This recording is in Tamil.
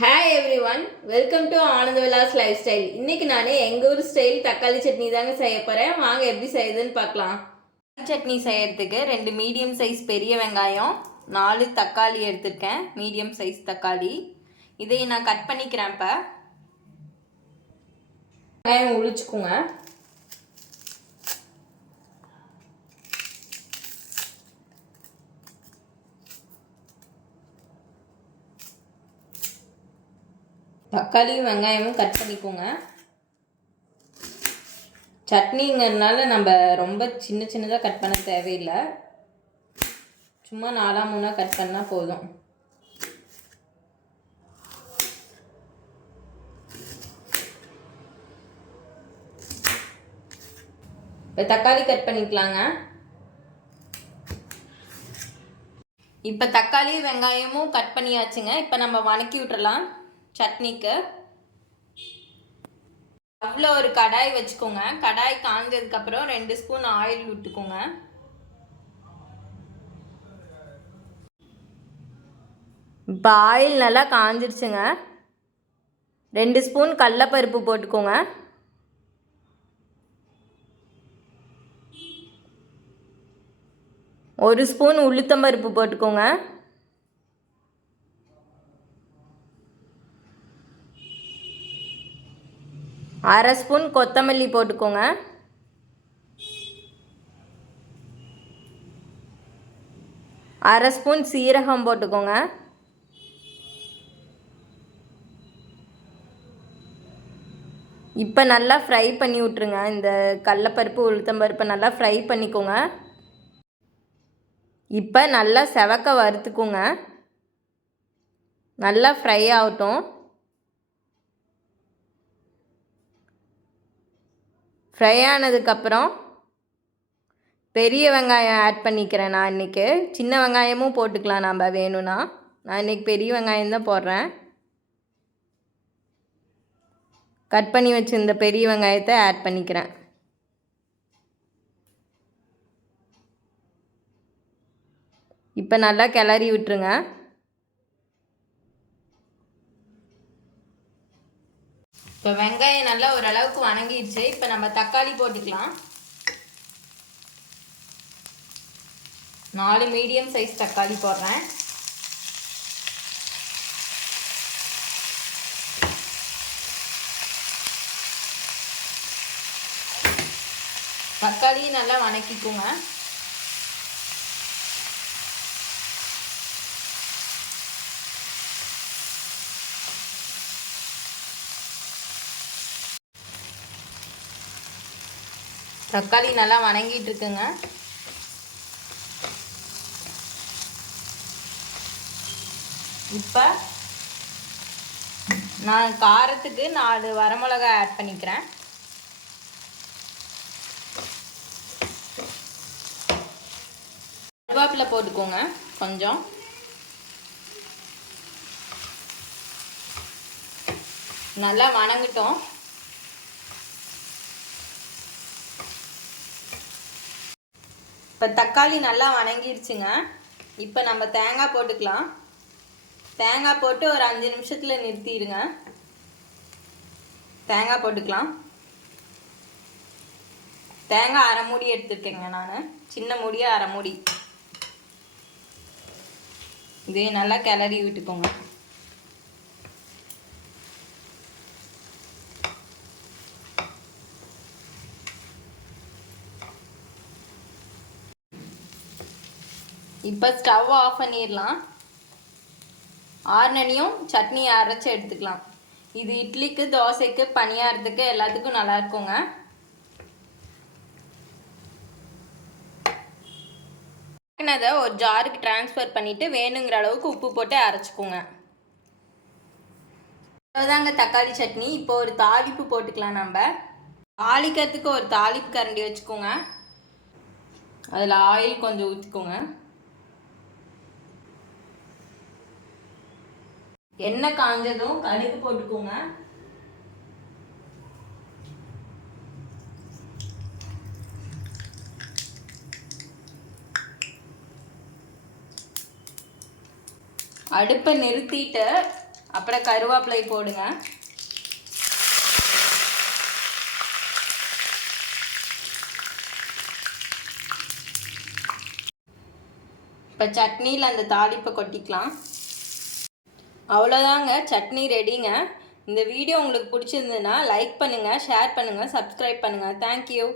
Hi every one, welcome to Ananda Vilas life style. இன்னைக்கு நான் எங்கள் ஊர் ஸ்டைல் தக்காளி சட்னி தாங்க செய்ய போகிறேன். வாங்க எப்படி செய்யுதுன்னு பார்க்கலாம். தக்காளி சட்னி செய்யறதுக்கு 2 மீடியம் சைஸ் பெரிய வெங்காயம், 4 தக்காளி எடுத்துருக்கேன், மீடியம் சைஸ் தக்காளி. இதை நான் கட் பண்ணிக்கிறேன். இப்போ வெங்காயம் உளிச்சுக்குங்க. தக்காளியும் வெங்காயமும் கட் பண்ணிக்கோங்க. சட்னிங்கிறதுனால நம்ம ரொம்ப சின்ன சின்னதாக கட் பண்ண தேவையில்லை. சும்மா 4-3 கட் பண்ணால் போதும். இப்போ தக்காளி கட் பண்ணிக்கலாங்க. இப்போ தக்காளி வெங்காயமும் கட் பண்ணியாச்சுங்க. இப்போ நம்ம வணக்கி விட்டுறலாம். சட்னிக்கு அவ்வளோ ஒரு கடாய் வச்சுக்கோங்க. கடாய் காஞ்சதுக்கப்புறம் 2 ஸ்பூன் ஆயில் விட்டுக்கோங்க. இப்போ ஆயில் நல்லா காஞ்சிருச்சுங்க. 2 ஸ்பூன் கடலைப்பருப்பு போட்டுக்கோங்க. 1 ஸ்பூன் உளுத்தம்பருப்பு போட்டுக்கோங்க. 1/2 ஸ்பூன் கொத்தமல்லி போட்டுக்கோங்க. 1/2 ஸ்பூன் சீரகம் போட்டுக்கோங்க. இப்போ நல்லா ஃப்ரை பண்ணி விட்ருங்க. இந்த கடலைப்பருப்பு உளுத்தம்பருப்பை நல்லா ஃப்ரை பண்ணிக்கோங்க. இப்போ நல்லா செவக்க வறுத்துக்கோங்க. நல்லா ஃப்ரை ஆகட்டும். ஃப்ரை ஆனதுக்கப்புறம் பெரிய வெங்காயம் ஆட் பண்ணிக்கிறேன். நான் இன்றைக்கி சின்ன வெங்காயமும் போட்டுக்கலாம் நம்ம வேணும்னா. நான் இன்றைக்கி பெரிய வெங்காயம் தான் போடுறேன். கட் பண்ணி வச்சுருந்த பெரிய வெங்காயத்தை ஆட் பண்ணிக்கிறேன். இப்போ நல்லா கிளறி விட்டுருங்க. இப்போ வெங்காயம் நல்லா ஓரளவுக்கு வணங்கிடுச்சு. இப்போ நம்ம தக்காளி போட்டுக்கலாம். 4 மீடியம் சைஸ் தக்காளி போடுறேன். தக்காளி நல்லா வணக்கிக்கோங்க. தக்காளி நல்லா வணங்கிட்டு இருக்குங்க. இப்போ நான் காரத்துக்கு 4 வரமிளகாய் ஆட் பண்ணிக்கிறேன். கருவேப்பிலை போட்டுக்கோங்க கொஞ்சம். நல்லா வணங்கட்டும். இப்போ தக்காளி நல்லா வணங்கிடுச்சுங்க. இப்போ நம்ம தேங்காய் போட்டுக்கலாம். தேங்காய் போட்டு ஒரு 5 நிமிஷத்தில் நிறுத்திடுங்க. தேங்காய் போட்டுக்கலாம். தேங்காய் 1/2 மூடி எடுத்துருக்கேங்க. நான் சின்ன மூடியாக 1/2 மூடி. இதே நல்லா கிளறி விட்டுக்கோங்க. இப்போ ஸ்டவ் ஆஃப் பண்ணிடலாம். ஆறுனனையும் சட்னி அரைச்சி எடுத்துக்கலாம். இது இட்லிக்கு, தோசைக்கு, பணியாரத்துக்கு எல்லாத்துக்கும் நல்லா இருக்குங்க. அதை ஒரு ஜாருக்கு ட்ரான்ஸ்ஃபர் பண்ணிவிட்டு வேணுங்கிற அளவுக்கு உப்பு போட்டு அரைச்சிக்கோங்க. அவ்வளோதாங்க தக்காளி சட்னி. இப்போ ஒரு தாளிப்பு போட்டுக்கலாம். நம்ம தாளிக்கிறதுக்கு ஒரு தாளிப்பு கரண்டி வச்சுக்கோங்க. அதில் ஆயில் கொஞ்சம் ஊற்றிக்கோங்க. எண்ணெய் காஞ்சதும் கடுகு போட்டுக்கோங்க. அடுப்பை நிறுத்திட்டு அப்புறம் கருவேப்பிலை போடுங்க. இப்போ சட்னியில் அந்த தாளிப்பை கொட்டிக்கலாம். அவ்வளோதாங்க, சட்னி ரெடிங்க. இந்த வீடியோ உங்களுக்கு பிடிச்சிருந்ததுன்னா லைக் பண்ணுங்கள், ஷேர் பண்ணுங்கள், சப்ஸ்கிரைப் பண்ணுங்கள். தேங்க்யூ.